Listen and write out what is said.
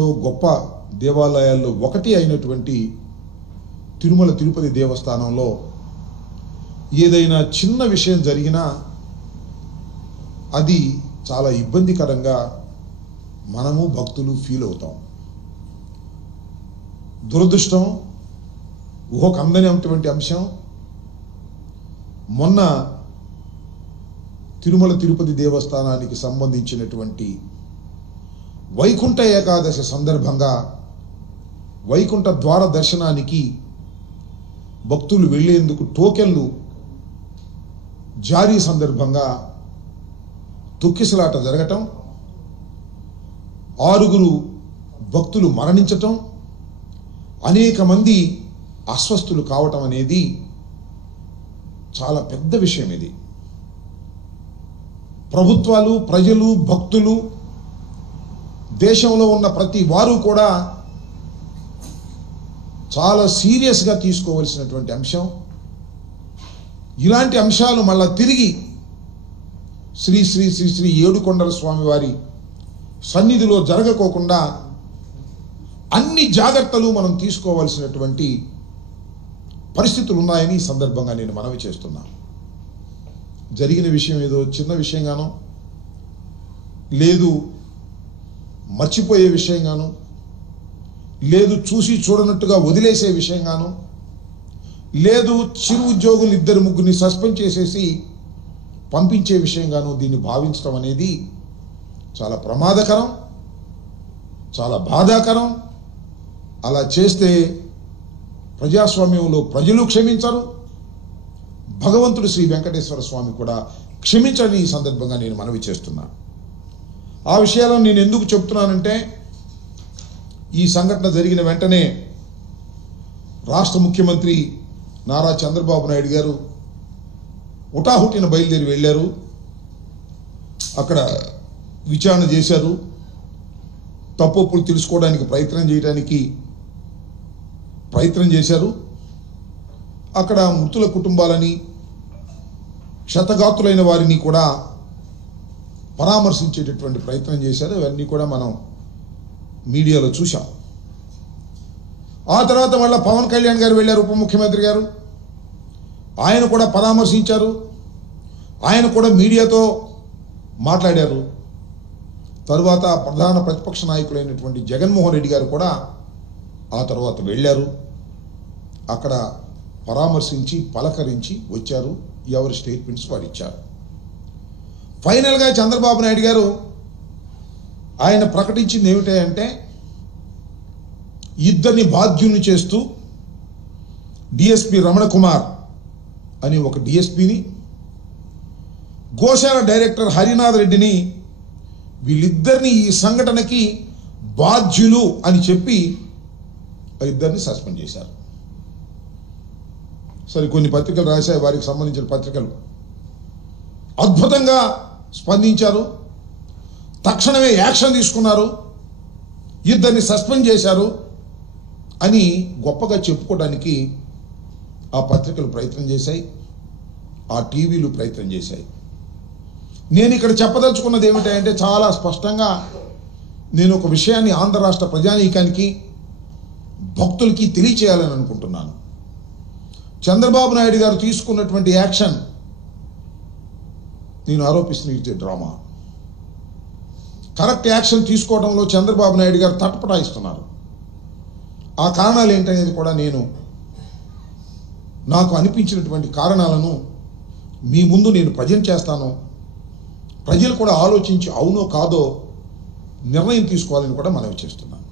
రాష్ట్రంలో గొప్ప దేవాలయాల్లో ఒకటి అయినటువంటి తిరుమల తిరుపతి దేవస్థానంలో ఏదైనా చిన్న విషయం జరిగినా అది చాలా ఇబ్బందికరంగా మనము భక్తులు ఫీల్ అవుతాం. దురదృష్టం, ఊహకు అందనటువంటి అంశం, మొన్న తిరుమల తిరుపతి దేవస్థానానికి సంబంధించినటువంటి వైకుంఠ ఏకాదశి సందర్భంగా వైకుంఠ ద్వార దర్శనానికి భక్తులు వెళ్లేందుకు టోకెన్లు జారీ సందర్భంగా తొక్కిసలాట జరగటం, 6 భక్తులు మరణించటం, అనేక మంది అస్వస్థులు కావటం అనేది చాలా పెద్ద విషయం. ఇది ప్రభుత్వాలు, ప్రజలు, భక్తులు, దేశంలో ఉన్న ప్రతి వారు కూడా చాలా సీరియస్గా తీసుకోవాల్సినటువంటి అంశం. ఇలాంటి అంశాలు మళ్ళా తిరిగి శ్రీ శ్రీ శ్రీ శ్రీ ఏడుకొండల స్వామి వారి సన్నిధిలో జరగకోకుండా అన్ని జాగ్రత్తలు మనం తీసుకోవాల్సినటువంటి పరిస్థితులు ఉన్నాయని ఈ సందర్భంగా నేను మనవి చేస్తున్నా. జరిగిన విషయం ఏదో చిన్న విషయంగానో, లేదు మర్చిపోయే విషయంగానో, లేదు చూసి చూడనట్టుగా వదిలేసే విషయంగానో, లేదు చిరు ఉద్యోగులు 2-3 సస్పెండ్ చేసేసి పంపించే విషయంగానో దీన్ని భావించడం అనేది చాలా ప్రమాదకరం, చాలా బాధాకరం. అలా చేస్తే ప్రజాస్వామ్యంలో ప్రజలు క్షమించరు, భగవంతుడు శ్రీ వెంకటేశ్వర స్వామి కూడా క్షమించని ఈ సందర్భంగా నేను మనవి చేస్తున్నా. ఆ విషయాలను నేను ఎందుకు చెప్తున్నానంటే, ఈ సంఘటన జరిగిన వెంటనే రాష్ట్ర ముఖ్యమంత్రి నారా చంద్రబాబు నాయుడు గారు హుటాహుటిన బయలుదేరి వెళ్ళారు. అక్కడ విచారణ చేశారు, తప్పులు తెలుసుకోవడానికి ప్రయత్నం చేశారు. అక్కడ మృతుల కుటుంబాలని, క్షతగాతులైన వారిని కూడా పరామర్శించేటటువంటి ప్రయత్నం చేశారు. అవన్నీ కూడా మనం మీడియాలో చూసాం. ఆ తర్వాత మళ్ళీ పవన్ కళ్యాణ్ గారు వెళ్ళారు, ఉప ముఖ్యమంత్రి గారు. ఆయన కూడా పరామర్శించారు, ఆయన కూడా మీడియాతో మాట్లాడారు. తరువాత ప్రధాన ప్రతిపక్ష నాయకులైనటువంటి జగన్మోహన్ రెడ్డి గారు కూడా ఆ తర్వాత వెళ్ళారు. అక్కడ పరామర్శించి పలకరించి వచ్చారు. ఎవరి స్టేట్మెంట్స్ వారు ఇచ్చారు. ఫైనల్గా చంద్రబాబు నాయుడు గారు ఆయన ప్రకటించింది ఏమిటంటే, 2 బాధ్యుల్ని చేస్తూ డిఎస్పి రమణ కుమార్ అని ఒక డిఎస్పిని, గోశాల డైరెక్టర్ హరినాథ్ రెడ్డిని, వీళ్ళిద్దరిని ఈ సంఘటనకి బాధ్యులు అని చెప్పి 2 సస్పెండ్ చేశారు. సరే, కొన్ని పత్రికలు రాశాయి, వారికి సంబంధించిన పత్రికలు అద్భుతంగా స్పందించారు, తక్షణమే యాక్షన్ తీసుకున్నారు, 2 సస్పెండ్ చేశారు అని గొప్పగా చెప్పుకోవడానికి ఆ పత్రికలు ప్రయత్నం చేశాయి, ఆ టీవీలు ప్రయత్నం చేశాయి. నేను ఇక్కడ చెప్పదలుచుకున్నది ఏమిటంటే, చాలా స్పష్టంగా నేను ఒక విషయాన్ని ఆంధ్ర రాష్ట్ర ప్రజానీకానికి, భక్తులకి తెలియచేయాలని అనుకుంటున్నాను. చంద్రబాబు నాయుడు గారు తీసుకున్నటువంటి యాక్షన్, నేను ఆరోపిస్తున్న ఇది డ్రామా. కరెక్ట్ యాక్షన్ తీసుకోవడంలో చంద్రబాబు నాయుడు గారు తటపటాయిస్తున్నారు. ఆ కారణాలు ఏంటనేది కూడా నాకు అనిపించినటువంటి కారణాలను మీ ముందు నేను ప్రజెంట్ చేస్తాను. ప్రజలు కూడా ఆలోచించి అవునో కాదో నిర్ణయం తీసుకోవాలని కూడా మనవి చేస్తున్నాను.